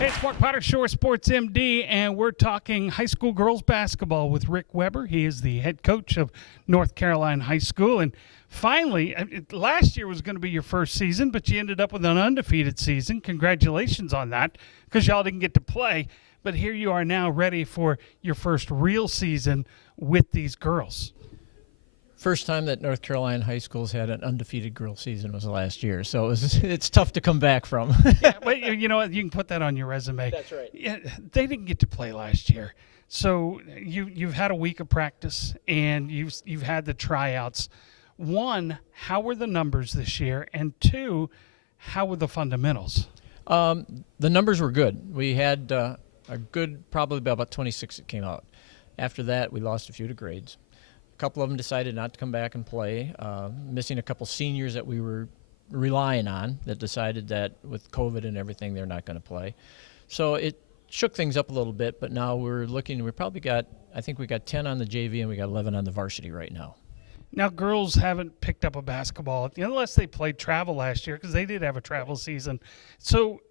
Hey, it's Mark Potter, Shore Sports MD, and we're talking high school girls basketball with Rick Weber. He is the head coach of North Carolina High School. And finally, last year was going to be your first season, but you ended up with an undefeated season. Congratulations on that, because y'all didn't get to play. But here you are now ready for your first real season with these girls. First time that North Carolina high schools had an undefeated girls season was last year, so it's tough to come back from. Yeah, but you know what? You can put that on your resume. That's right. Yeah, they didn't get to play last year, so you've had a week of practice and you've had the tryouts. One, how were the numbers this year? And two, how were the fundamentals? The numbers were good. We had a good, probably about 26 that came out. After that, we lost a few to grades. A couple of them decided not to come back and play, missing a couple seniors that we were relying on that decided that with COVID and everything, they're not going to play. So it shook things up a little bit, but now we're looking, I think we got 10 on the JV and we got 11 on the varsity right now. Now, girls haven't picked up a basketball unless they played travel last year, because they did have a travel season. So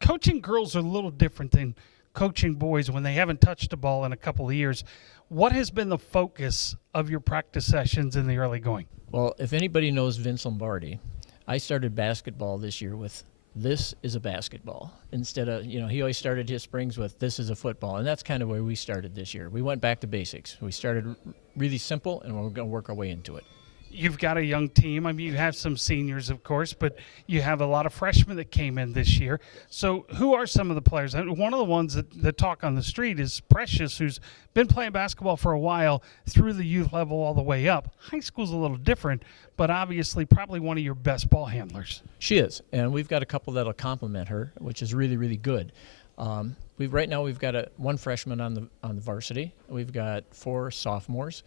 coaching girls are a little different than coaching boys when they haven't touched a ball in a couple of years. What has been the focus of your practice sessions in the early going? Well, if anybody knows Vince Lombardi, I started basketball this year with "this is a basketball" instead of, he always started his springs with "this is a football," and that's kind of where we started this year. We went back to basics. We started really simple, and we're going to work our way into it. You've got a young team. I mean, you have some seniors, of course, but you have a lot of freshmen that came in this year. So who are some of the players? One of the ones that talk on the street is Precious, who's been playing basketball for a while through the youth level all the way up. High school's a little different, but obviously probably one of your best ball handlers. She is, and we've got a couple that'll complement her, which is really, really good. Right now we've got one freshman on the varsity. We've got 4 sophomores.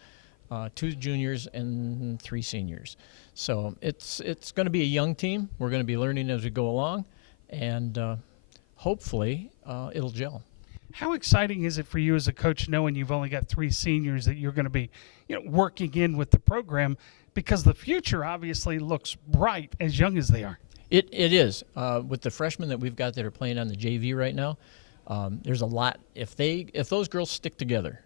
2 juniors and 3 seniors. So it's going to be a young team. We're going to be learning as we go along, and hopefully it'll gel. How exciting is it for you as a coach knowing you've only got 3 seniors that you're going to be working in with the program, because the future obviously looks bright as young as they are? It is. With the freshmen that we've got that are playing on the JV right now, there's a lot. If those girls stick together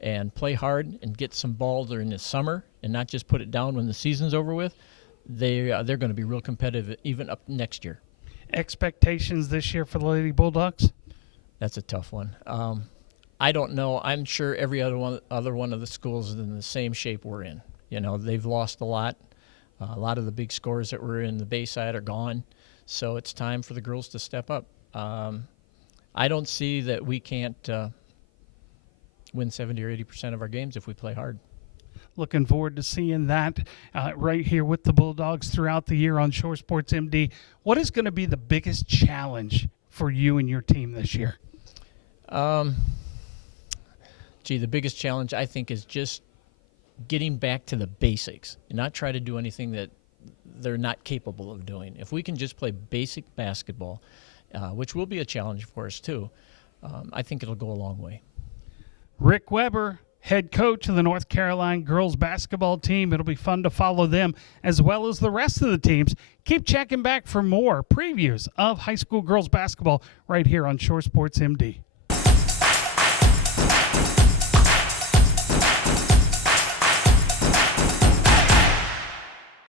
and play hard and get some ball during the summer and not just put it down when the season's over with, they're going to be real competitive even up next year. Expectations this year for the Lady Bulldogs? That's a tough one. I don't know. I'm sure every other one of the schools is in the same shape we're in. They've lost a lot. A lot of the big scores that were in the Bayside are gone. So it's time for the girls to step up. I don't see that we can't win 70 or 80% of our games if we play hard. Looking forward to seeing that right here with the Bulldogs throughout the year on Shore Sports MD. What is going to be the biggest challenge for you and your team this year? The biggest challenge I think is just getting back to the basics and not try to do anything that they're not capable of doing. If we can just play basic basketball, which will be a challenge for us too, I think it'll go a long way. Rick Weber, head coach of the North Carolina girls basketball team. It'll be fun to follow them as well as the rest of the teams. Keep checking back for more previews of high school girls basketball right here on Shore Sports MD.